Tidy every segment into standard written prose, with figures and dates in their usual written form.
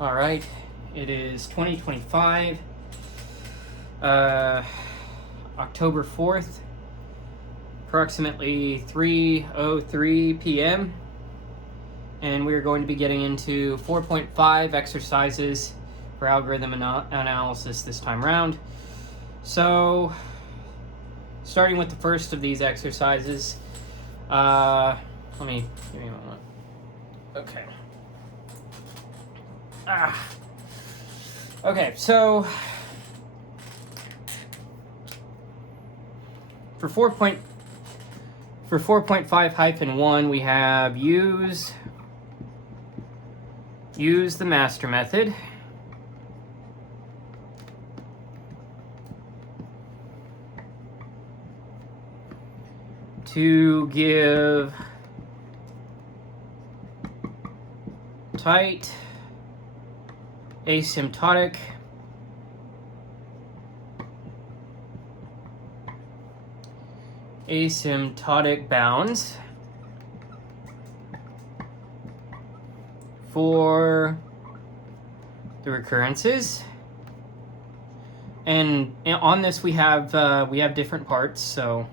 All right, it is 2025, October 4th, approximately 3:03 p.m. And we're going to be getting into 4.5 exercises for algorithm analysis this time around. So, starting with the first of these exercises, give me a moment. Okay. Okay, so for 4.5-1, we have use the master method. To give tight asymptotic bounds for the recurrences, and on this we have different parts. So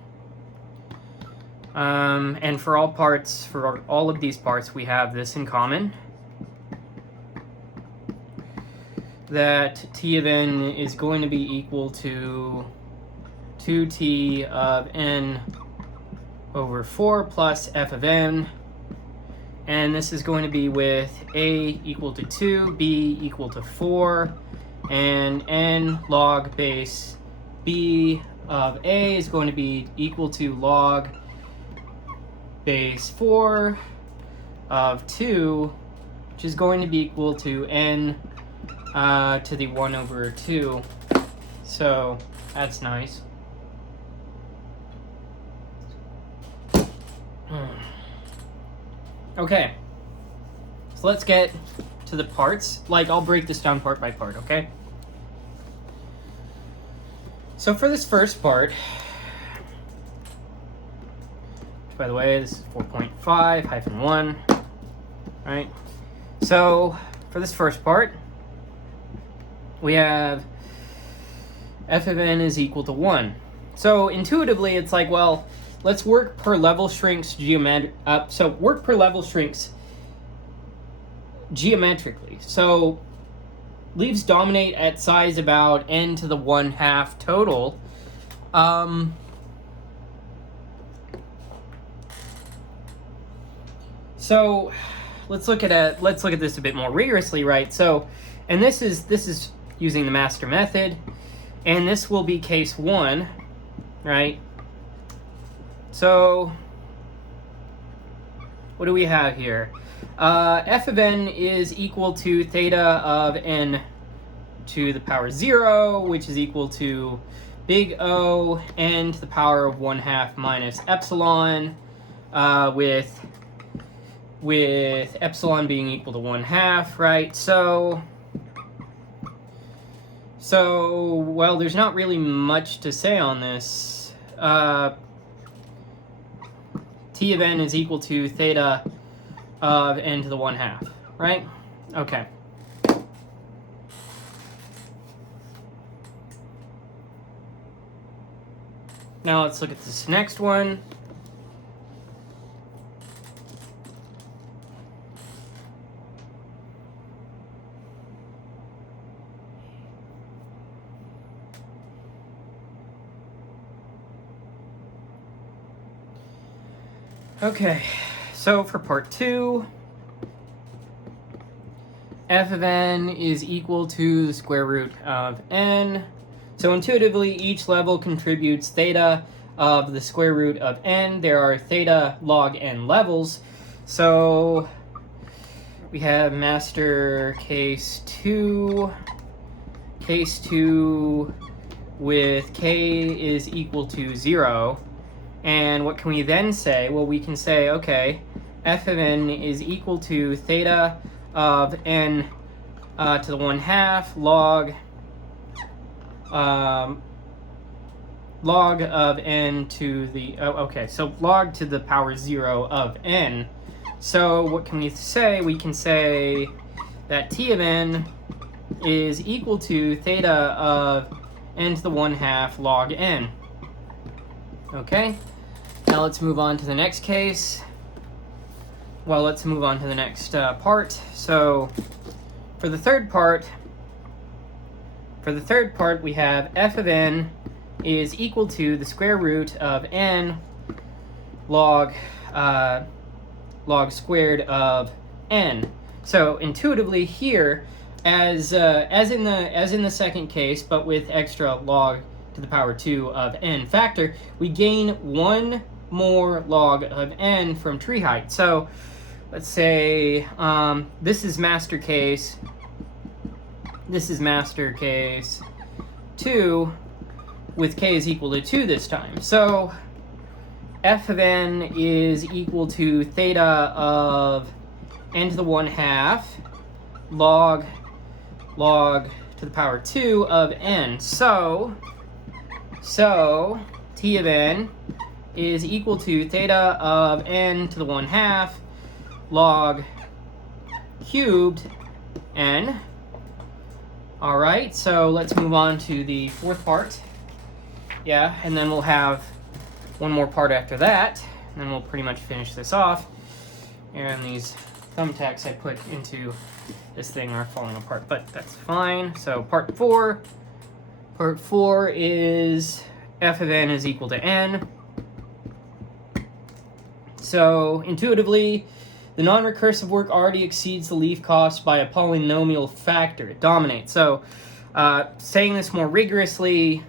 and for all of these parts, we have this in common, that t of n is going to be equal to 2t of n over 4 plus f of n. And this is going to be with a equal to 2, b equal to 4, and n log base b of a is going to be equal to log base 4 of 2, which is going to be equal to n to the 1 over 2. So that's nice. Okay, so let's get to the parts. I'll break this down part by part, okay? So for this first part, which, by the way, this is 4.5-1, right? So for this first part, we have f of n is equal to 1. So intuitively, it's like, well, let's work per level shrinks work per level shrinks geometrically. So leaves dominate at size about n to the 1/2 total. So let's look at this a bit more rigorously, right? So, and this is using the master method, and this will be case 1, right? So what do we have here? F of n is equal to theta of n to the power 0, which is equal to big O n to the power of 1/2 minus epsilon, with epsilon being equal to 1/2, right? So well, there's not really much to say on this. T of n is equal to theta of n to the 1/2, right? Okay. Now let's look at this next one. Okay, so for part 2, f of n is equal to the square root of n. So intuitively, each level contributes theta of the square root of n. There are theta log n levels. So we have master case 2 with k is equal to 0. And what can we then say? Well, we can say, okay, f of n is equal to theta of n to the 1/2 log of n to the, so log to the power 0 of n. So what can we say? We can say that T of n is equal to theta of n to the 1/2 log n. Okay, now let's move on to the next case. Well, let's move on to the next part. So for the third part, we have f of n is equal to the square root of n log squared of n. So intuitively here, as in the second case, but with extra log to the power 2 of n factor, we gain one more log of n from tree height. So let's say this is master case 2 with k is equal to 2 this time. So f of n is equal to theta of n to the 1/2 log to the power 2 of n. So T of n is equal to theta of n to the 1/2 log cubed n. All right, so let's move on to the fourth part. Yeah, and then we'll have one more part after that, and then we'll pretty much finish this off. And these thumbtacks I put into this thing are falling apart, but that's fine. So part 4 is f of n is equal to n. So intuitively, the non-recursive work already exceeds the leaf cost by a polynomial factor. It dominates. So saying this more rigorously,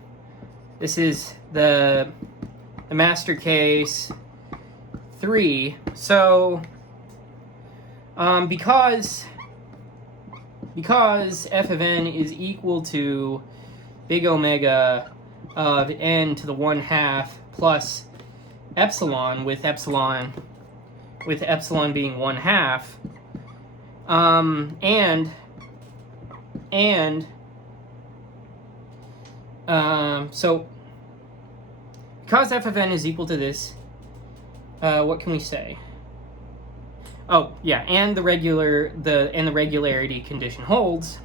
this is the master case 3. So because f of n is equal to big omega of n to the 1/2 plus epsilon, with epsilon being 1/2, so because f of n is equal to this, what can we say? Oh yeah, and the regularity condition holds.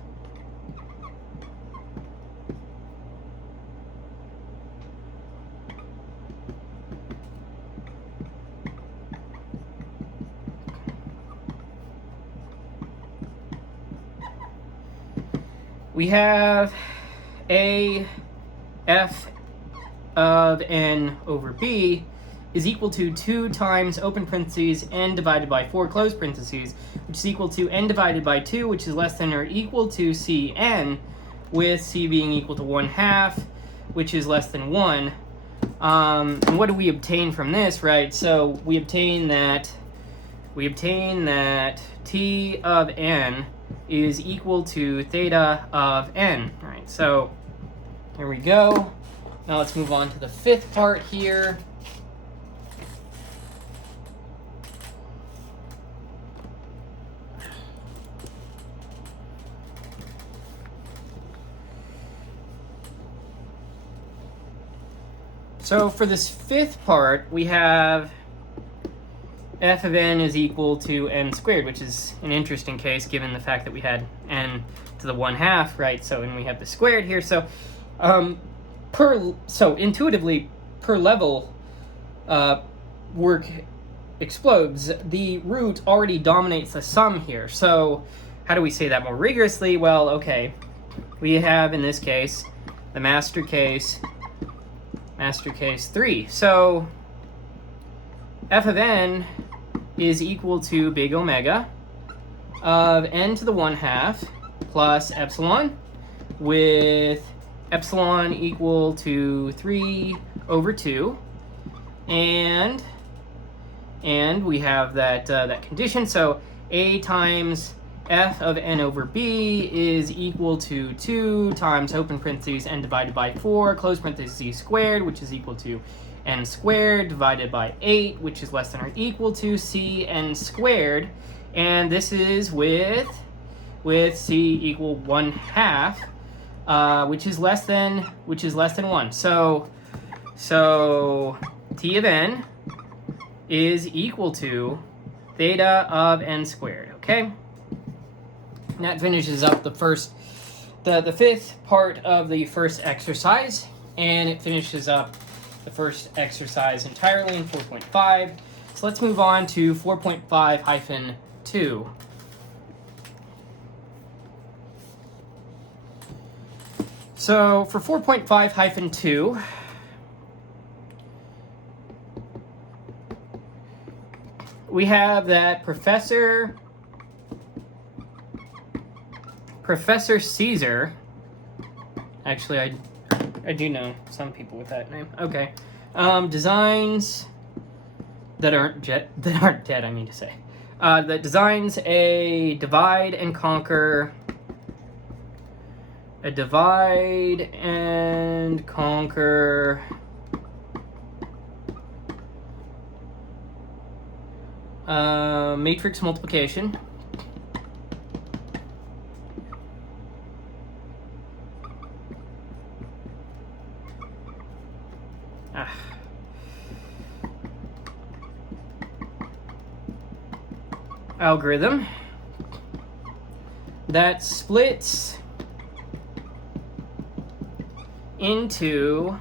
We have a f of n over b is equal to 2 times open parentheses n divided by 4 close parentheses, which is equal to n divided by 2, which is less than or equal to cn, with c being equal to 1/2, which is less than 1. And what do we obtain from this, right? So we obtain that t of n is equal to theta of n. All right, so here we go. Now let's move on to the fifth part here. So for this fifth part, we have f of n is equal to n squared, which is an interesting case given the fact that we had n to the 1/2, right? So, and we have the squared here. So, intuitively, per level, work explodes. The root already dominates the sum here. So, how do we say that more rigorously? Well, okay, we have in this case the master case 3. So, f of n is equal to big omega of n to the 1/2 plus epsilon, with epsilon equal to 3 over 2, and we have that condition. So a times f of n over b is equal to 2 times open parentheses n divided by 4 close parentheses squared, which is equal to n squared divided by 8, which is less than or equal to cn squared, and this is with c equal 1/2, which is less than 1. So t of n is equal to theta of n squared. Okay. And that finishes up the fifth part of the first exercise, and it finishes up the first exercise entirely in 4.5. So let's move on to 4.5-2. So for 4.5-2, we have that Professor Caesar. Actually, I do know some people with that name. Okay, designs that aren't dead. I mean to say, that designs a divide and conquer. A divide and conquer matrix multiplication. Algorithm that splits into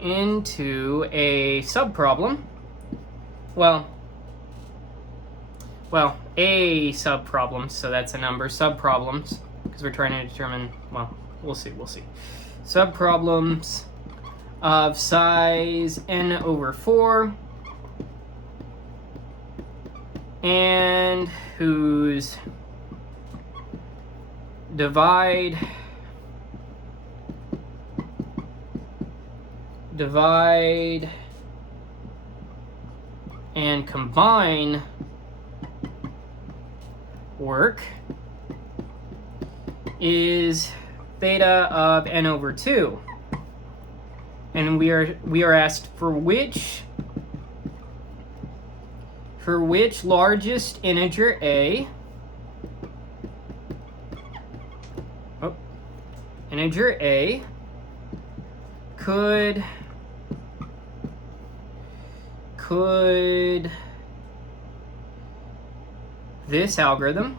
a subproblem. Well, a subproblem, so that's a number. Subproblems, because we're trying to determine, well, we'll see. Subproblems of size n/4 and whose divide and combine work is theta of n/2, and we are asked for which largest integer a could this algorithm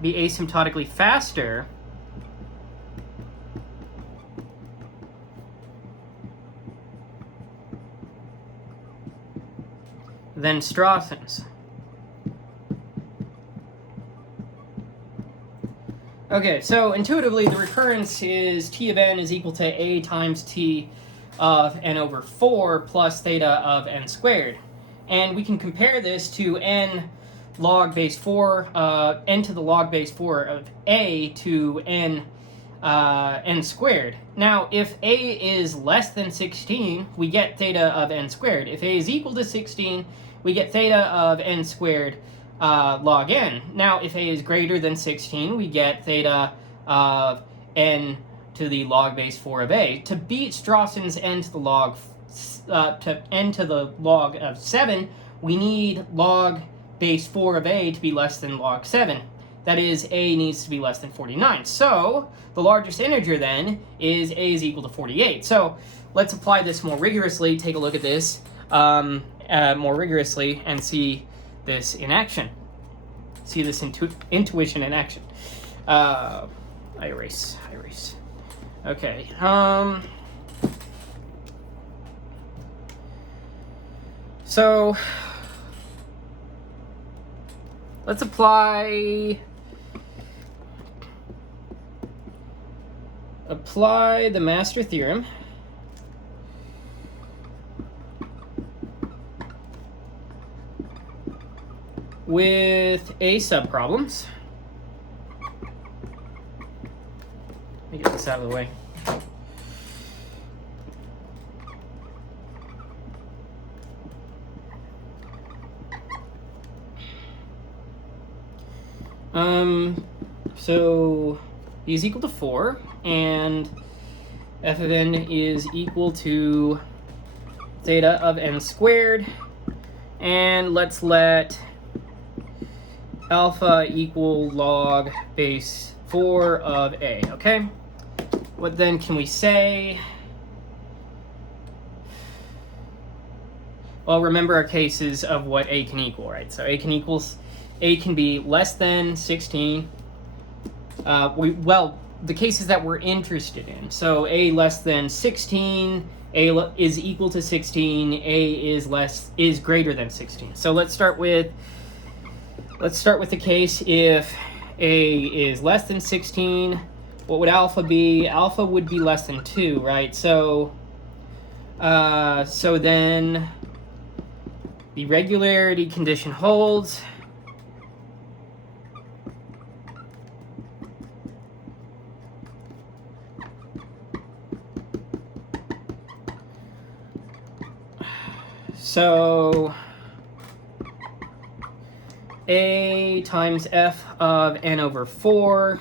be asymptotically faster than Strawson's? Okay, so intuitively the recurrence is t of n is equal to a times t of n/4 plus theta of n squared. And we can compare this to n log base 4, n to the log base 4 of a to n squared. Now, if a is less than 16, we get theta of n squared. If a is equal to 16, we get theta of n squared log n. Now, if a is greater than 16, we get theta of n to the log base 4 of a. To beat Strawson's n to the log of 7, we need log base 4 of a to be less than log 7. That is, a needs to be less than 49. So the largest integer then is a is equal to 48. So let's apply this more rigorously. Take a look at this more rigorously and see this in action. See this intuition in action. I erase. Okay. So let's apply the master theorem with a subproblems. Let me get this out of the way. So e is equal to 4, and f of n is equal to theta of n squared, and let's let alpha equal log base 4 of a, okay? What then can we say? well, remember our cases of what a can equal, right? So a can be less than 16. The cases that we're interested in. So a less than 16, a is equal to 16, a is greater than 16. So let's start with the case if a is less than 16. What would alpha be? Alpha would be less than 2, right? So then the regularity condition holds. So a times f of n over 4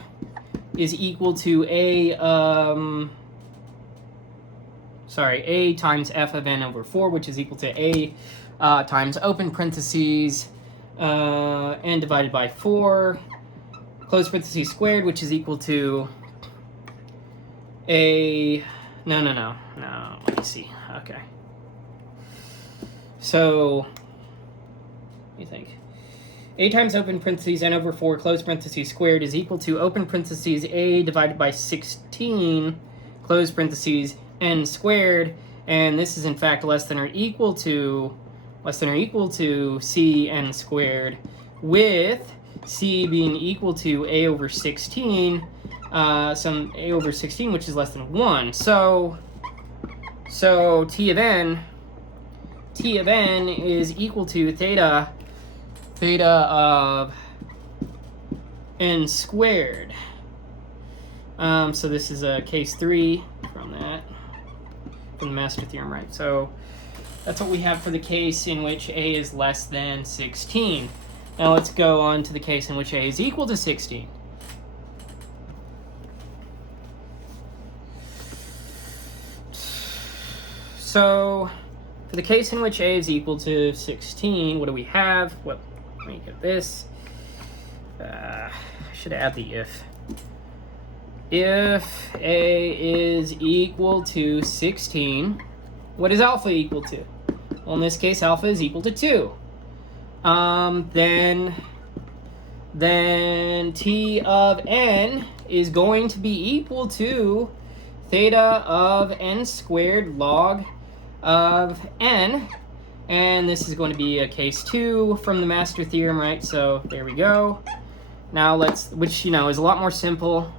is equal to a times f of n over 4, which is equal to a times open parentheses n divided by 4 close parentheses squared, which is equal to a no, let me see. Okay. So, what do you think? A times open parentheses n over 4 close parentheses squared is equal to open parentheses a divided by 16 close parentheses n squared, and this is in fact less than or equal to c n squared, with c being equal to a over 16, some a over 16 which is less than 1. So t of n is equal to theta of n squared. So this is case 3 from the master theorem, right? So that's what we have for the case in which a is less than 16. Now let's go on to the case in which a is equal to 16. So for the case in which a is equal to 16, what do we have? Well, let me get this. I should add the if. If a is equal to 16, what is alpha equal to? Well, in this case, alpha is equal to 2. Then t of n is going to be equal to theta of n squared log of n, and this is going to be a case 2 from the master theorem, right? So there we go. Now which is a lot more simple,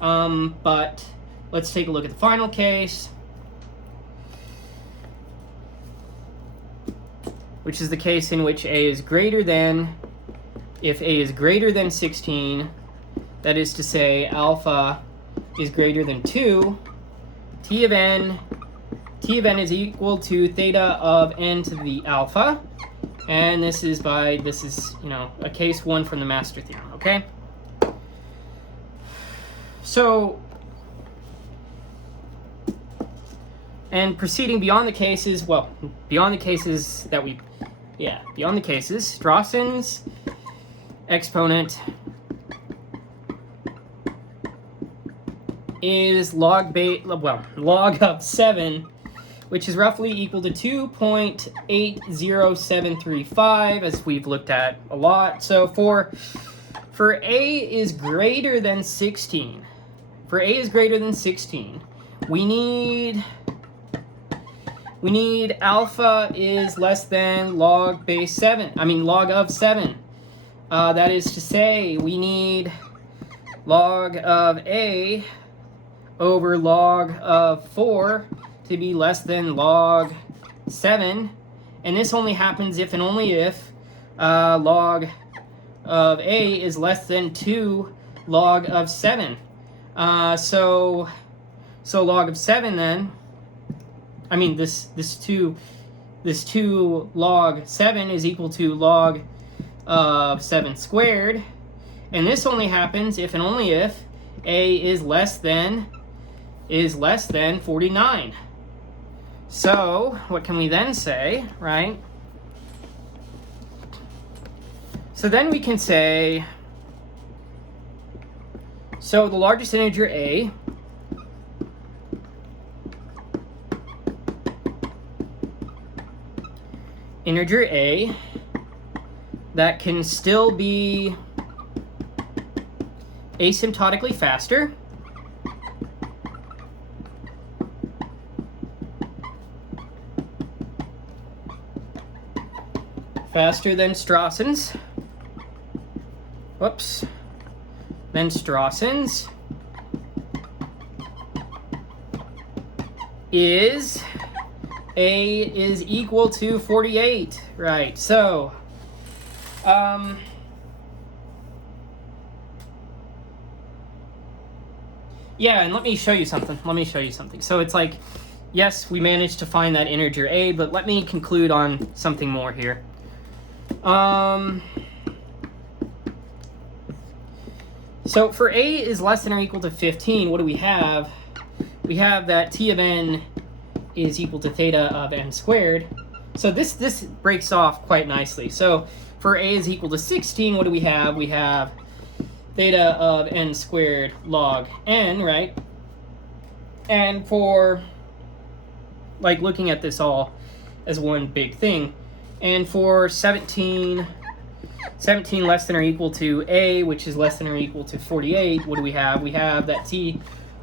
but let's take a look at the final case, which is the case in which a is greater than, if a is greater than 16, that is to say alpha is greater than 2, t of n is equal to theta of n to the alpha, and this is a case 1 from the master theorem, okay? So, and proceeding beyond the cases, Strawson's exponent is log of 7, which is roughly equal to 2.80735, as we've looked at a lot. So for a is greater than 16, we need alpha is less than log of 7. That is to say, we need log of a over log of 4 to be less than log 7, and this only happens if and only if log of a is less than 2 log of 7. So log of 7 then, this 2 log 7 is equal to log of 7 squared, and this only happens if and only if a is less than 49. So what can we then say, right? So then we can say, so the largest integer a integer a that can still be asymptotically faster than Strawson's. Whoops. Then Strawson's is a is equal to 48, right? So, yeah, and let me show you something. So it's like, yes, we managed to find that integer a, but let me conclude on something more here. So for a is less than or equal to 15, what do we have? We have that t of n is equal to theta of n squared. So this breaks off quite nicely. So for a is equal to 16, what do we have? We have theta of n squared log n, right? And for, like, looking at this all as one big thing, and for 17 less than or equal to a, which is less than or equal to 48, what do we have? We have that t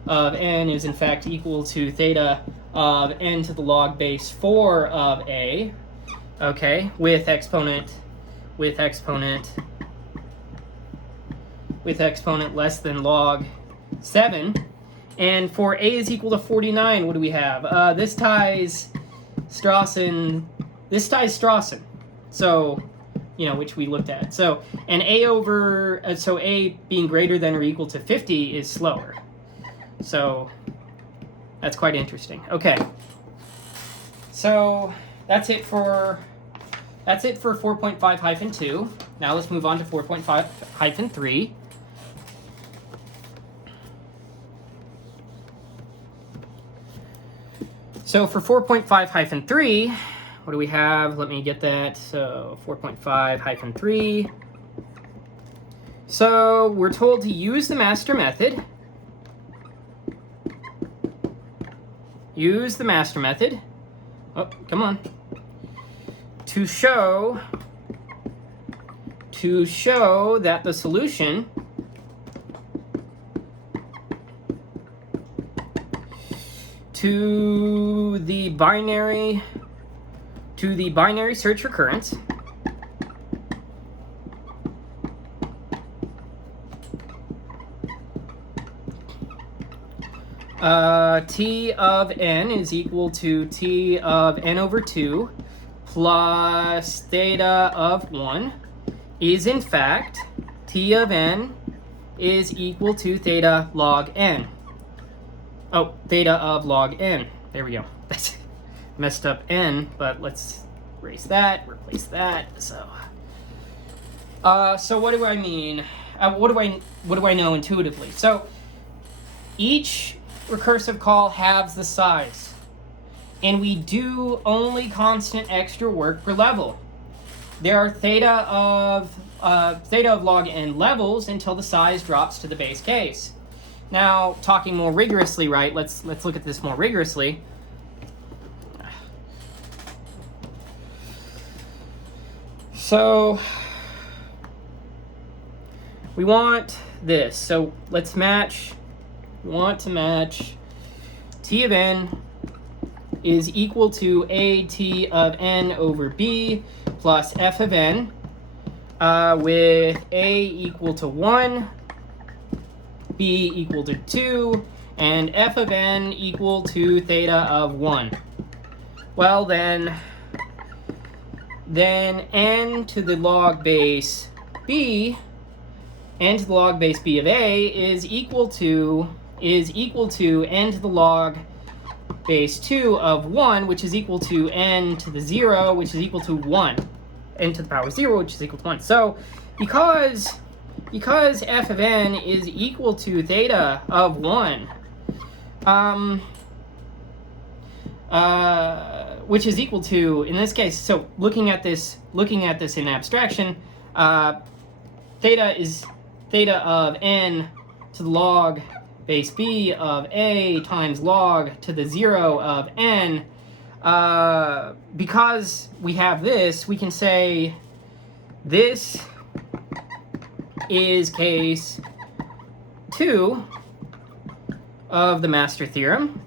of n is in fact equal to theta of n to the log base 4 of a, okay, with exponent less than log 7. And for a is equal to 49, what do we have? This ties Strawson. So, you know, which we looked at. So, and so a being greater than or equal to 50 is slower. So, that's quite interesting. Okay. So, that's it for 4.5-2. Now let's move on to 4.5-3. So for 4.5-3, what do we have? Let me get that. So 4.5-3. So we're told to use the master method. Use the master method. Oh, come on. To show that the solution to the binary search recurrence t of n is equal to t of n over 2 plus theta of 1 is in fact t of n is equal to theta log n. Oh, theta of log n. There we go. That's messed up n, but let's erase that, replace that. So what do I mean? What do I know intuitively? So each recursive call halves the size, and we do only constant extra work per level. There are theta of log n levels until the size drops to the base case. Now, talking more rigorously, right? Let's look at this more rigorously. So we want this. So let's match. We want to match t of n is equal to a t of n over b plus f of n with a equal to 1, b equal to 2, and f of n equal to theta of 1. Well, then n to the log base b, n to the log base b of a is equal to n to the log base 2 of 1, which is equal to n to the 0, which is equal to 1. N to the power 0, which is equal to 1. So because f of n is equal to theta of 1, which is equal to, in this case, so looking at this in abstraction, theta is theta of n to the log base b of a times log to the 0 of n, because we have this, we can say this is case 2 of the master theorem,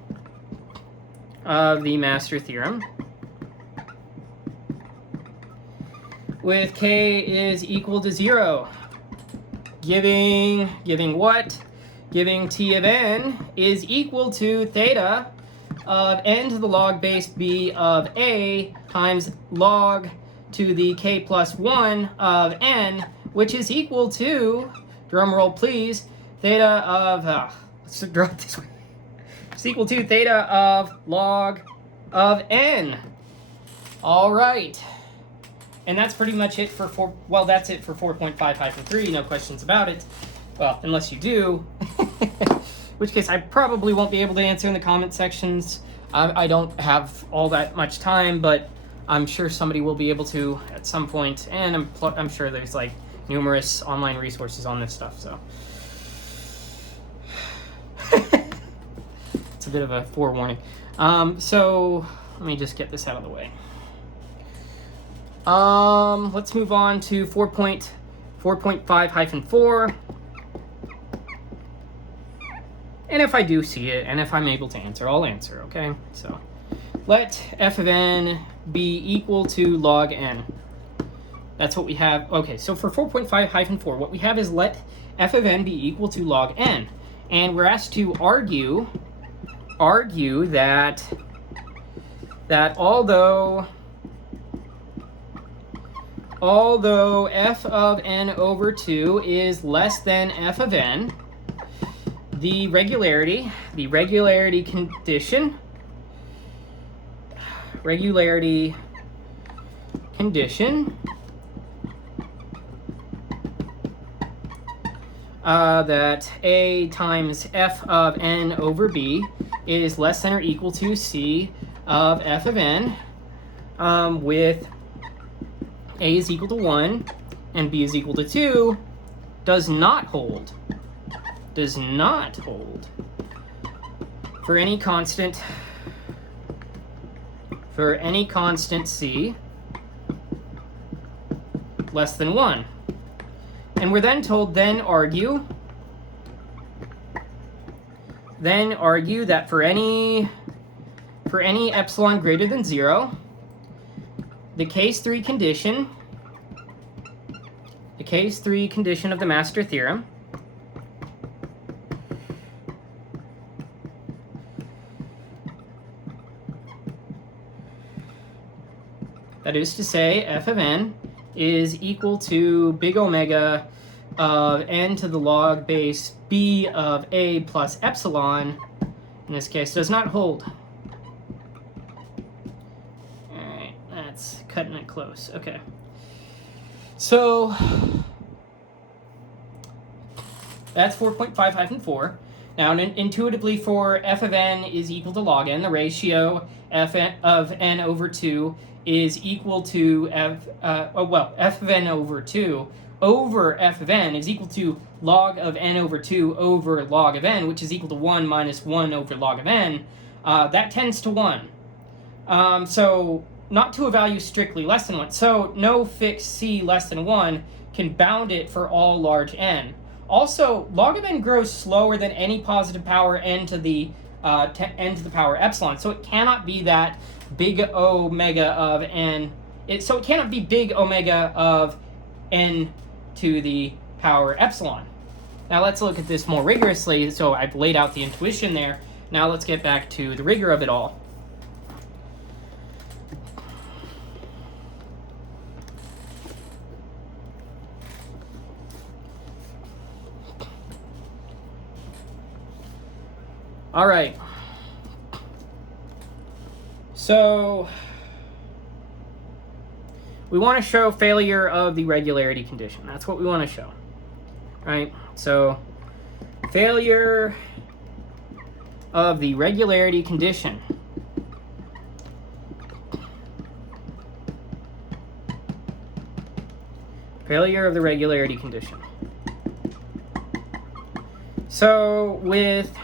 with k is equal to 0, giving what? Giving t of n is equal to theta of n to the log base b of a times log to the k plus 1 of n, which is equal to, drum roll please, theta of, let's draw it this way. It's equal to theta of log of n. All right. And that's pretty much it for that's it for 4.5-3, no questions about it. Well, unless you do, in which case I probably won't be able to answer in the comment sections. I don't have all that much time, but I'm sure somebody will be able to at some point, and I'm sure there's like numerous online resources on this stuff, so. It's a bit of a forewarning. So let me just get this out of the way. Let's move on to 4.5-4. And if I do see it, and if I'm able to answer, I'll answer, okay? So let f of n be equal to log n. That's what we have. Okay, so for 4.5-4, what we have is let f of n be equal to log n. And we're asked to argue that although f of n over 2 is less than f of n, the regularity condition that a times f of n over b is less than or equal to c of f of n, with a is equal to 1 and b is equal to 2, does not hold for any constant c less than 1. And we're then told, then argue that for any epsilon greater than 0, the case 3 condition of the master theorem that is to say f of n is equal to big omega of n to the log base b of a plus epsilon, in this case, does not hold. Alright, that's cutting it close. Okay. So that's 4.5-4. Now, intuitively, for f of n is equal to log n, the ratio f of n over 2 is equal to f of n over 2 over f of n is equal to log of n over 2 over log of n, which is equal to 1 minus 1 over log of n. That tends to 1. So not to a value strictly less than 1. So no fixed c less than 1 can bound it for all large n. Also, log of n grows slower than any positive power n to the power epsilon. So it cannot be that big omega of n. So it cannot be big omega of n to the power epsilon. Now let's look at this more rigorously. So I've laid out the intuition there. Now let's get back to the rigor of it all. All right. So we want to show failure of the regularity condition. That's what we want to show, right? So failure of the regularity condition. Failure of the regularity condition. So with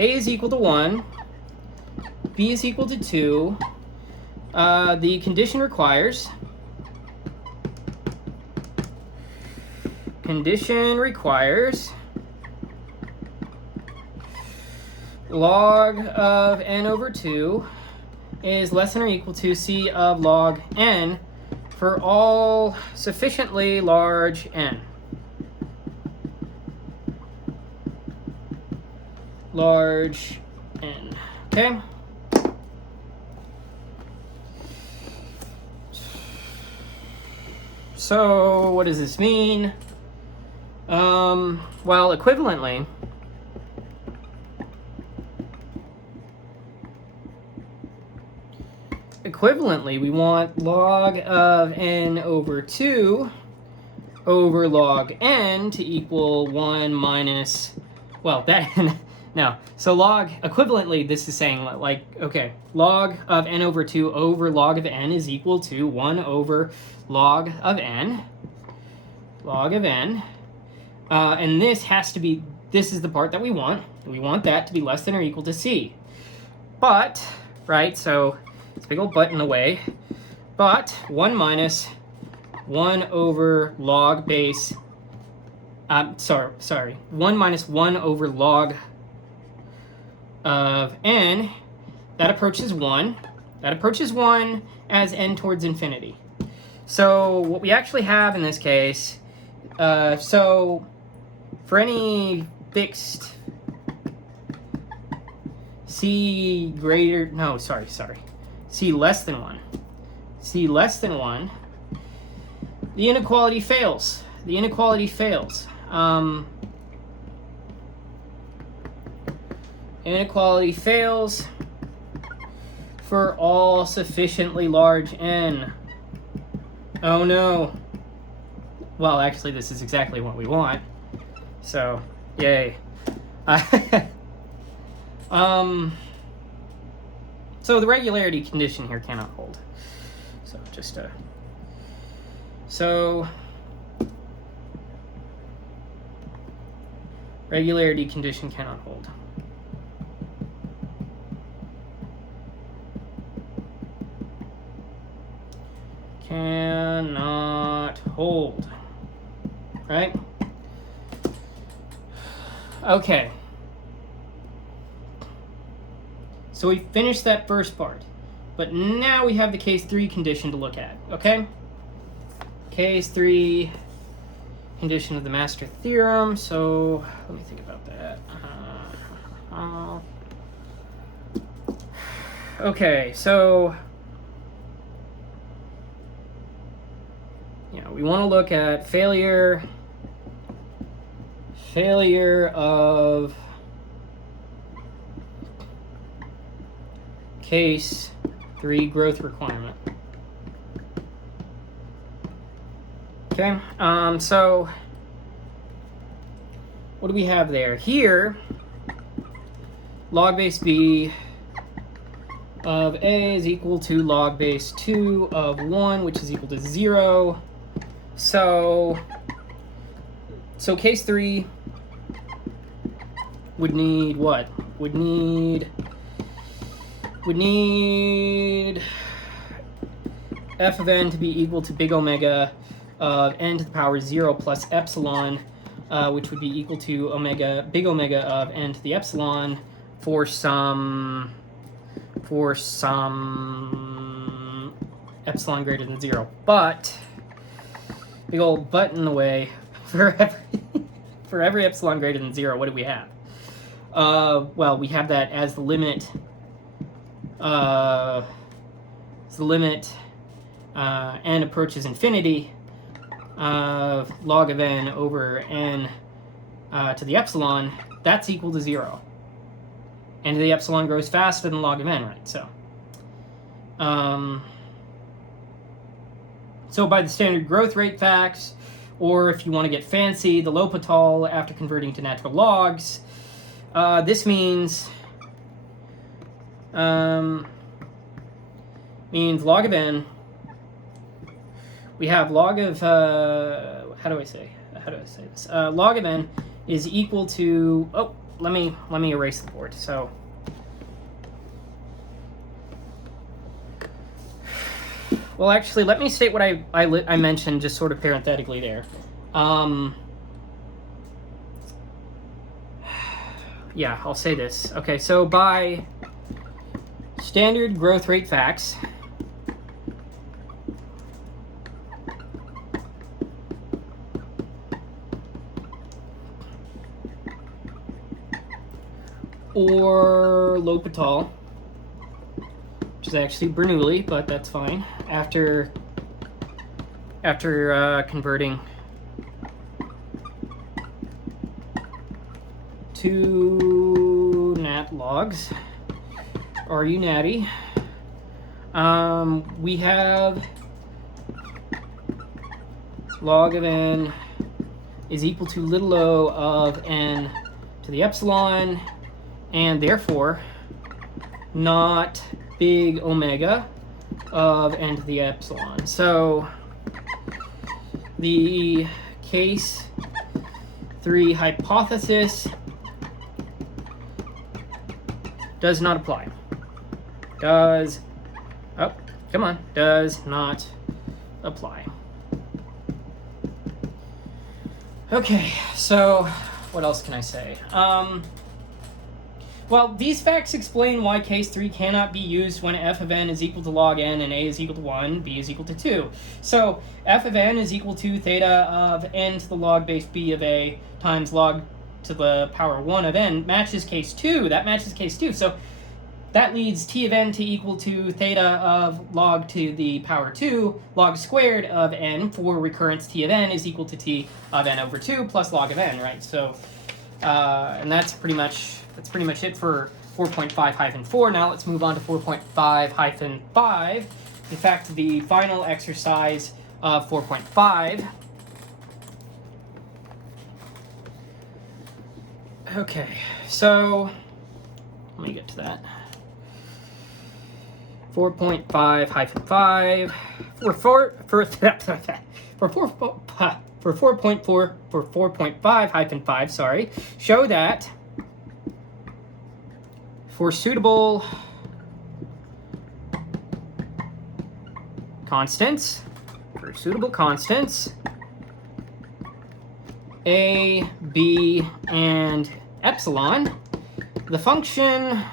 a is equal to 1, b is equal to 2, the condition requires log of n over 2 is less than or equal to c of log n for all sufficiently large n. Large n. Okay? So what does this mean? Well, equivalently, we want log of n over 2 over log n to equal 1 minus, well, that, no. So log, equivalently, this is saying, like, okay, log of n over 2 over log of n is equal to 1 over log of n. And this has to be, this is the part that we want. We want that to be less than or equal to c. But, right, so it's a big old but in the way. But 1 minus 1 over log base, 1 minus 1 over log of n, that approaches 1. That approaches 1 as n towards infinity. So what we actually have in this case, so for any fixed c less than 1, the inequality fails. Inequality fails for all sufficiently large n. Oh no. Well, actually, this is exactly what we want. So, yay. So the regularity condition here cannot hold. So just regularity condition cannot hold. Cannot hold. Right? Okay. So we finished that first part. But now we have the case 3 condition to look at. Okay? Case 3 condition of the master theorem. So let me think about that. Okay, so we want to look at failure of case 3 growth requirement. Okay, so what do we have there? Here, log base b of a is equal to log base 2 of 1, which is equal to 0. So case 3 would need what? Would need f of n to be equal to big omega of n to the power 0 plus epsilon, which would be equal to big omega of n to the epsilon for some epsilon greater than 0. But big old but in the way, for every epsilon greater than 0, what do we have? Well, we have that as the limit. N approaches infinity of log of n over n to the epsilon. That's equal to 0. And the epsilon grows faster than log of n, right? So by the standard growth rate facts, or if you want to get fancy, the L'Hopital after converting to natural logs, this means log of n. We have log of how do I say this? Log of n is equal to, let me erase the board. So Well, actually, let me state what I mentioned just sort of parenthetically there. Yeah, I'll say this. Okay, so by standard growth rate facts, or L'Hopital, which is actually Bernoulli, but that's fine. After converting to nat logs, are you natty? We have log of n is equal to little o of n to the epsilon, and therefore not big omega of n to the epsilon. So the case 3 hypothesis does not apply. Does not apply. Okay, so what else can I say? Well, these facts explain why case 3 cannot be used when f of n is equal to log n and a is equal to 1, b is equal to 2. So f of n is equal to theta of n to the log base b of a times log to the power 1 of n matches case 2. That matches case 2. So that leads t of n to equal to theta of log to the power 2 log squared of n for recurrence t of n is equal to t of n over 2 plus log of n, right? So, and that's pretty much it for 4.5-4. Now let's move on to 4.5-5. In fact, the final exercise of 4.5. Okay, so let me get to that. 4.5-5 for 4.5, sorry, show that for suitable constants, a, b, and epsilon, the function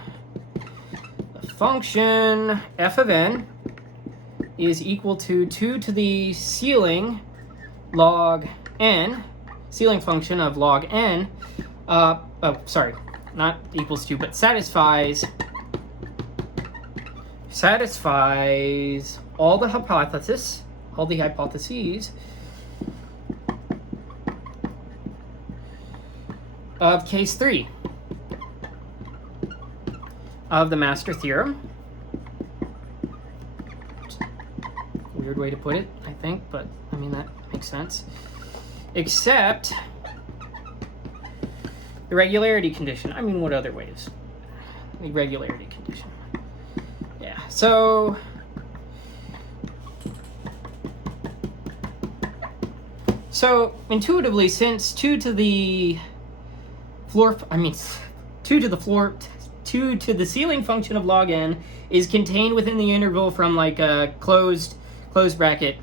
f of n is equal to 2 to the ceiling log n, ceiling function of log n, not equals to, but satisfies all the hypotheses of case 3 of the master theorem. Weird way to put it, I think, but I mean, that makes sense. Except the regularity condition. I mean, what other ways? The regularity condition. Yeah, so intuitively, since 2 to the ceiling function of log n is contained within the interval from like a closed bracket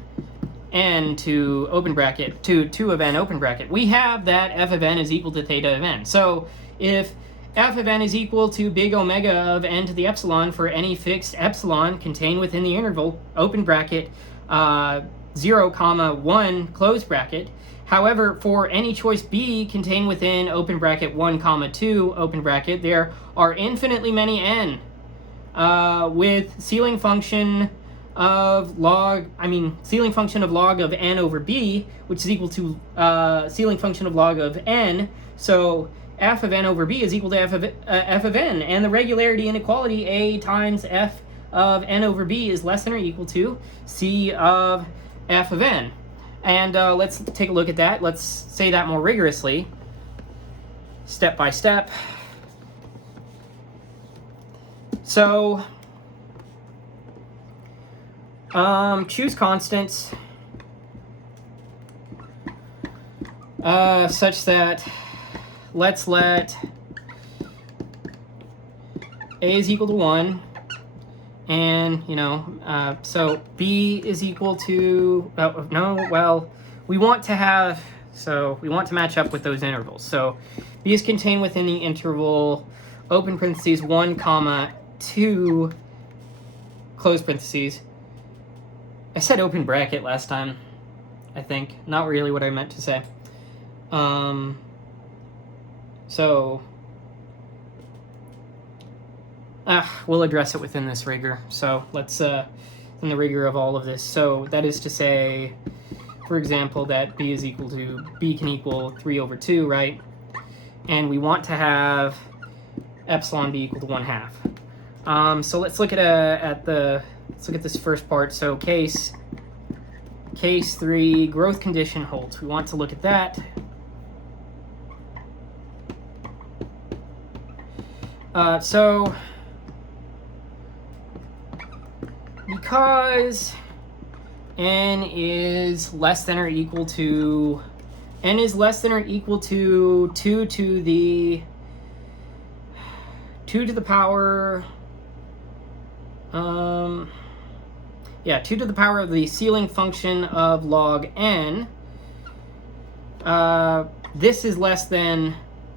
n to open bracket to 2 of n open bracket, we have that f of n is equal to theta of n. So if f of n is equal to big omega of n to the epsilon for any fixed epsilon contained within the interval open bracket 0, 1 close bracket. However, for any choice b contained within open bracket 1, 2 open bracket, there are infinitely many n with ceiling function of log of n over b, which is equal to ceiling function of log of n. So f of n over b is equal to f of n, and the regularity inequality a times f of n over b is less than or equal to c of f of n. And let's take a look at that. Let's say that more rigorously, step by step. So choose constants such that let's let a is equal to 1 And, you know, so b is equal to, no, well, we want to have, so we want to match up with those intervals. So b is contained within the interval, open parentheses, 1, comma, 2, close parentheses. I said open bracket last time, I think. Not really what I meant to say. We'll address it within this rigor. So let's, in the rigor of all of this. So that is to say, for example, that b can equal 3 over 2, right? And we want to have epsilon be equal to 1/2. So let's look at let's look at this first part. So case 3, growth condition holds. We want to look at that. So because n is less than or equal to 2 to the power 2 to the power of the ceiling function of log n, this is less than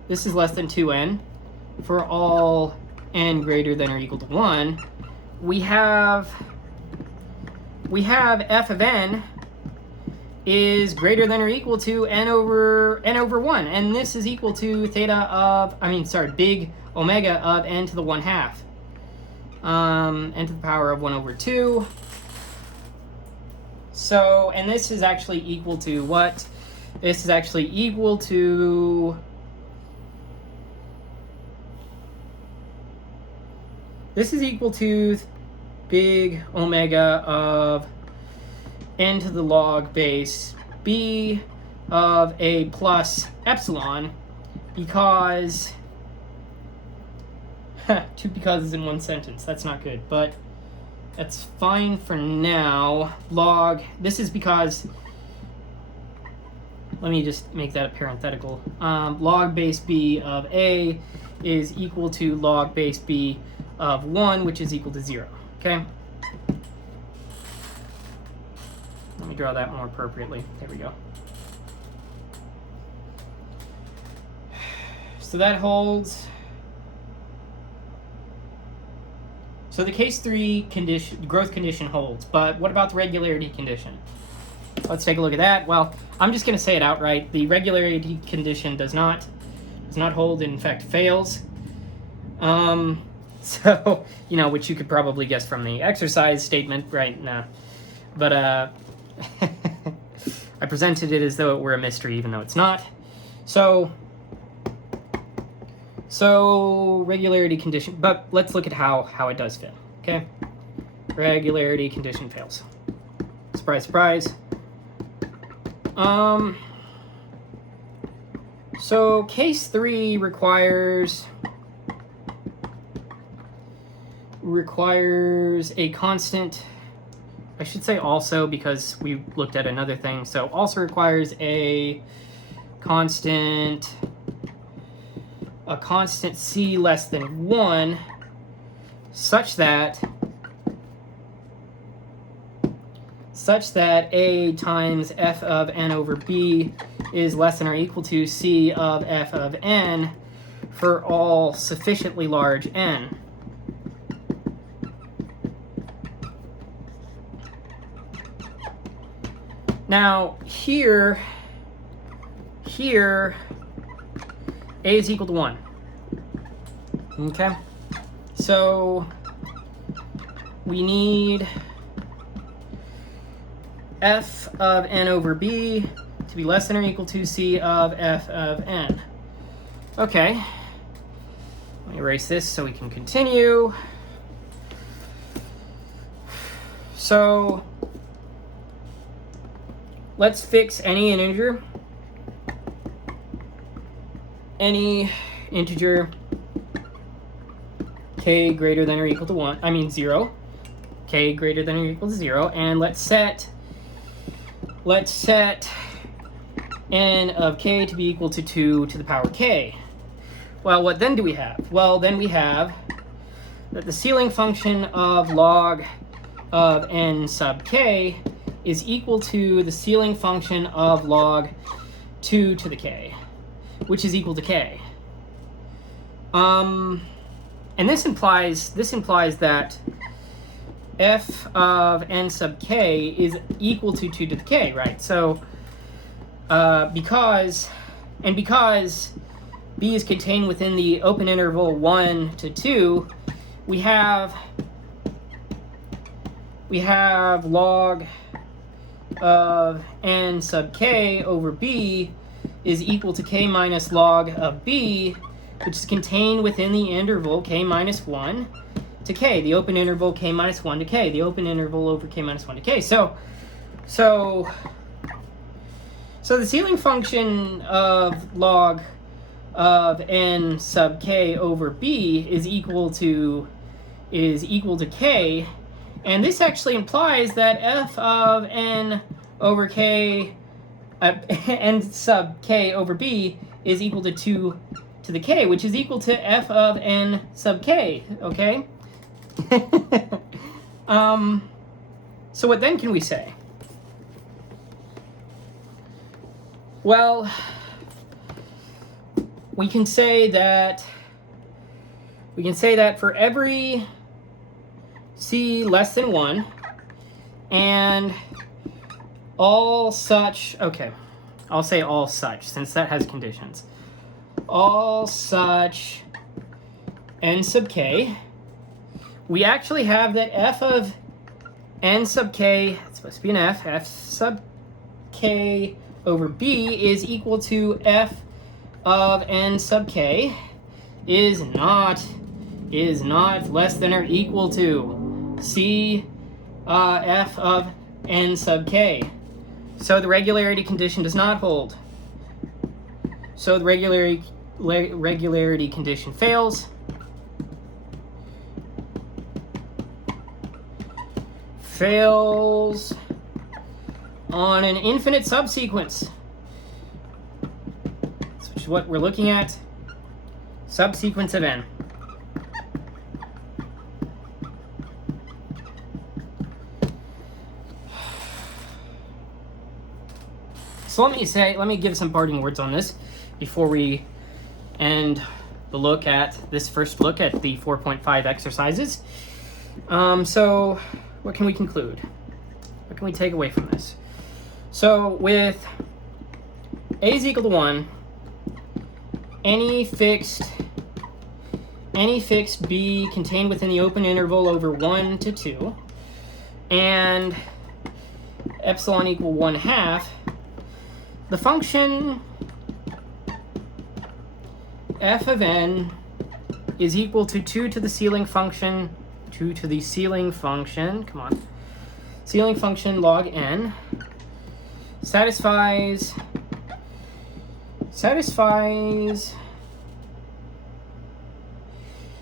2n for all n greater than or equal to 1. We have f of n is greater than or equal to n over 1, and this is equal to big omega of n to the 1/2, n to the power of 1 over 2. So, and this is actually equal to what? This is actually equal to big omega of n to the log base b of a plus epsilon, because two becauses in one sentence. That's not good, but that's fine for now. Log, this is because, let me just make that a parenthetical. Log base b of a is equal to log base b of 1, which is equal to 0. Okay? Let me draw that more appropriately. There we go. So that holds. So the case 3 growth condition holds, but what about the regularity condition? Let's take a look at that. Well, I'm just going to say it outright. The regularity condition does not hold, in fact fails. So, you know, which you could probably guess from the exercise statement, right? No. But I presented it as though it were a mystery, even though it's not. So regularity condition, but let's look at how it does fail, okay? Regularity condition fails. Surprise, surprise. So case 3 requires a constant, I should say also, because we looked at another thing. So also requires a constant c less than 1, such that a times f of n over b is less than or equal to c of f of n for all sufficiently large n. Now, here, a is equal to 1. Okay? So, we need f of n over b to be less than or equal to c of f of n. Okay. Let me erase this so we can continue. So, let's fix any integer k greater than or equal to 0, k greater than or equal to 0, and let's set n of k to be equal to 2 to the power k. Well, what then do we have? Well, then we have that the ceiling function of log of n sub k is equal to the ceiling function of log 2 to the k, which is equal to k. And this implies that f of n sub k is equal to 2 to the k, right? So because b is contained within the open interval 1 to 2, we have log of n sub k over b is equal to k minus log of b, which is contained within the interval k minus 1 to k, the open interval k minus 1 to k, the open interval over k minus 1 to k. So the ceiling function of log of n sub k over b is equal to k, and this actually implies that f of n over k n sub k over b is equal to 2 to the k, which is equal to f of n sub k, okay? So what then can we say? Well, we can say that for every c less than 1 and all such, okay, I'll say all such since that has conditions. All such n sub k, we actually have that f of n sub k, it's supposed to be an f sub k over b is equal to f of n sub k is not less than or equal to c f of n sub k. So the regularity condition does not hold. So the regularity condition fails. Fails on an infinite subsequence, which is what we're looking at, subsequence of n. So let me give some parting words on this before we end this first look at the 4.5 exercises. So what can we conclude? What can we take away from this? So with a is equal to 1, any fixed b contained within the open interval over 1 to 2, and epsilon equal 1/2, the function f of n is equal to 2 to the ceiling function, ceiling function log n, satisfies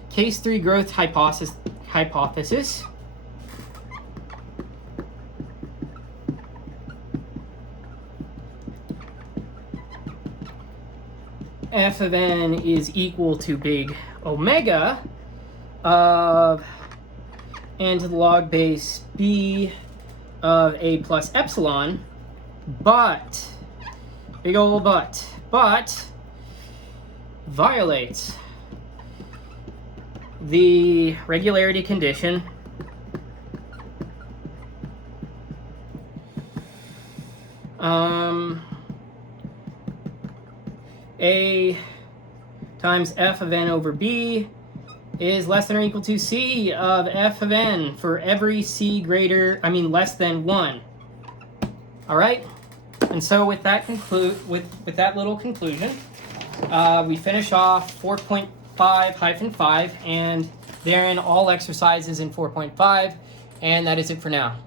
case 3 growth hypothesis. F of n is equal to big omega of n to the log base b of a plus epsilon, but, big ol' but violates the regularity condition a times f of n over b is less than or equal to c of f of n for every c less than 1. All right, and so with that with that little conclusion, we finish off 4.5-5, and therein all exercises in 4.5, and that is it for now.